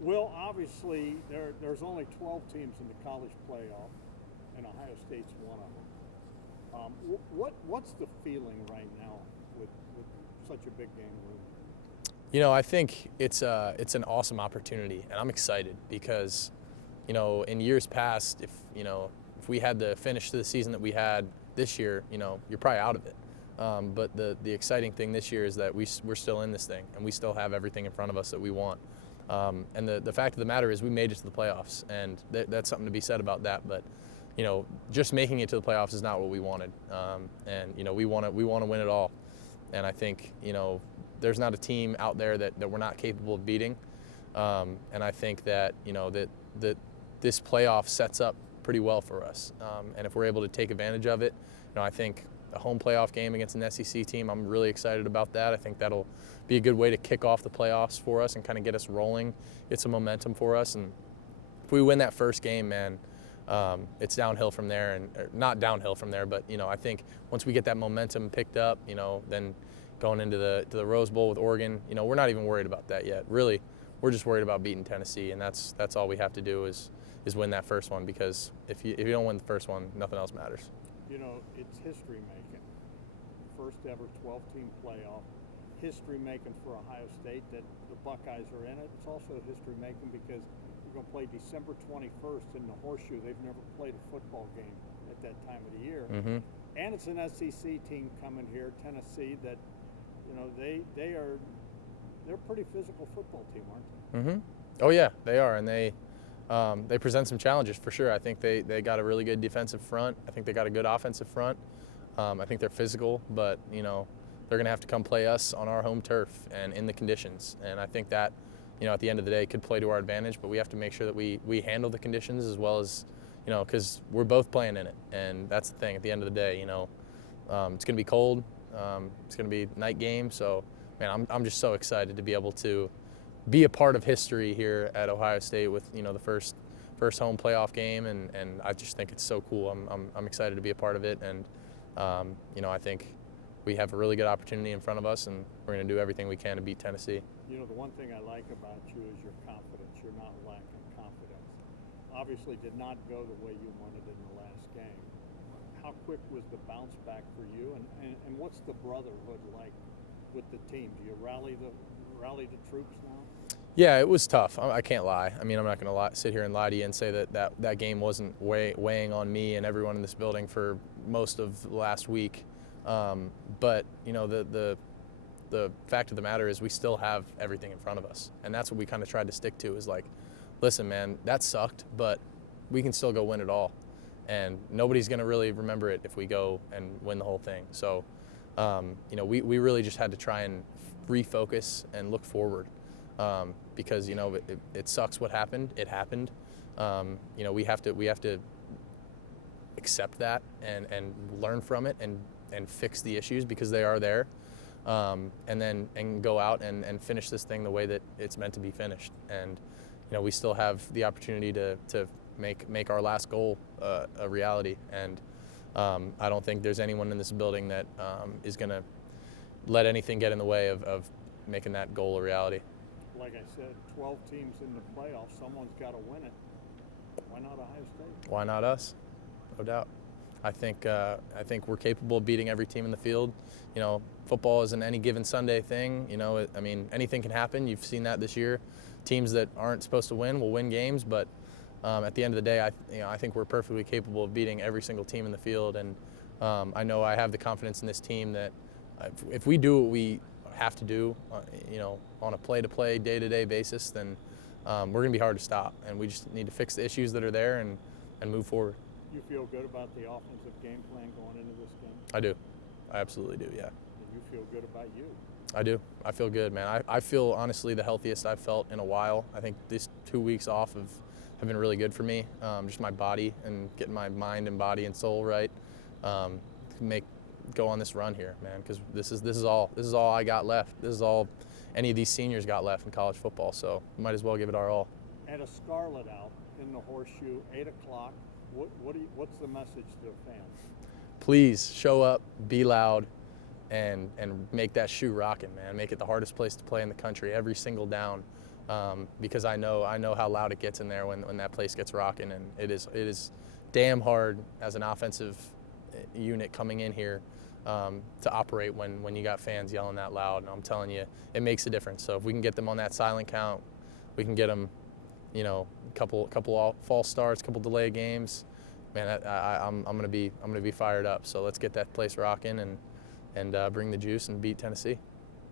Well, obviously, there's only 12 teams in the college playoff, and Ohio State's one of them. What's the feeling right now with such a big game looming? I think it's an awesome opportunity, and I'm excited because, in years past, if we had the finish to the season that we had this year, you're probably out of it. But the exciting thing this year is that we're still in this thing, and we still have everything in front of us that we want. And the fact of the matter is we made it to the playoffs, and that's something to be said about that. But just making it to the playoffs is not what we wanted, and we want to win it all. And I think there's not a team out there that we're not capable of beating. And I think that that this playoff sets up pretty well for us. And if we're able to take advantage of it, I think a home playoff game against an SEC team, I'm really excited about that. I think that'll be a good way to kick off the playoffs for us and kind of get us rolling, get some momentum for us. And if we win that first game, man, it's downhill from there, and not downhill from there, but I think once we get that momentum picked up, then going into the Rose Bowl with Oregon, we're not even worried about that yet. Really, we're just worried about beating Tennessee, and that's all we have to do is win that first one, because if you don't win the first one, nothing else matters. It's history making. First ever 12-team playoff. History making for Ohio State that the Buckeyes are in it. It's also history making because we're going to play December 21st in the Horseshoe. They've never played a football game at that time of the year. Mm-hmm. And it's an SEC team coming here, Tennessee, that they're a pretty physical football team, aren't they? Mm-hmm. Oh yeah, they are, and they present some challenges for sure. I think they got a really good defensive front. I think they got a good offensive front. I think they're physical, but they're going to have to come play us on our home turf and in the conditions. And I think that at the end of the day could play to our advantage, but we have to make sure that we handle the conditions as well as because we're both playing in it, and that's the thing. At the end of the day, it's going to be cold. It's going to be night game, so man, I'm just so excited to be able to be a part of history here at Ohio State with the first home playoff game, and I just think it's so cool. I'm excited to be a part of it, and I think we have a really good opportunity in front of us, and we're going to do everything we can to beat Tennessee. The one thing I like about you is your confidence. You're not lacking confidence. Obviously did not go the way you wanted in the last game. How quick was the bounce back for you, and what's the brotherhood like with the team? Do you rally the troops now? Yeah, it was tough. I can't lie. I mean, I'm not going to sit here and lie to you and say that game wasn't weighing on me and everyone in this building for most of last week. But the fact of the matter is we still have everything in front of us, and that's what we kind of tried to stick to. Is like, listen, man, that sucked, but we can still go win it all, and nobody's going to really remember it if we go and win the whole thing. So, we really just had to try and refocus and look forward. Because it sucks what happened. It happened. We have to accept that and learn from it and fix the issues because they are there, and go out and finish this thing the way that it's meant to be finished. And we still have the opportunity to make our last goal a reality. And I don't think there's anyone in this building that is going to let anything get in the way of making that goal a reality. Like I said, 12 teams in the playoffs. Someone's got to win it. Why not Ohio State? Why not us? No doubt. I think we're capable of beating every team in the field. Football is an any given Sunday thing. Anything can happen. You've seen that this year. Teams that aren't supposed to win will win games, but at the end of the day, I think we're perfectly capable of beating every single team in the field. And I know I have the confidence in this team that if we do what we have to do, on a play-to-play, day-to-day basis, then we're going to be hard to stop. And we just need to fix the issues that are there and move forward. You feel good about the offensive game plan going into this game? I do. I absolutely do, yeah. And you feel good about you? I do. I feel good, man. I feel, honestly, the healthiest I've felt in a while. I think these 2 weeks off have been really good for me. Just my body and getting my mind and body and soul right. Go on this run here, man, because this is all I got left. This is all any of these seniors got left in college football, so might as well give it our all. And a scarlet out in the Horseshoe, 8 o'clock. What's the message to the fans? Please show up, be loud, and make that shoe rocking, man. Make it the hardest place to play in the country every single down. because I know how loud it gets in there when that place gets rocking, and it is damn hard as an offensive unit coming in here to operate when you got fans yelling that loud. And I'm telling you, it makes a difference. So if we can get them on that silent count, we can get them, you know, a couple false starts, couple delay games. Man, I'm gonna be fired up. So let's get that place rocking and bring the juice and beat Tennessee.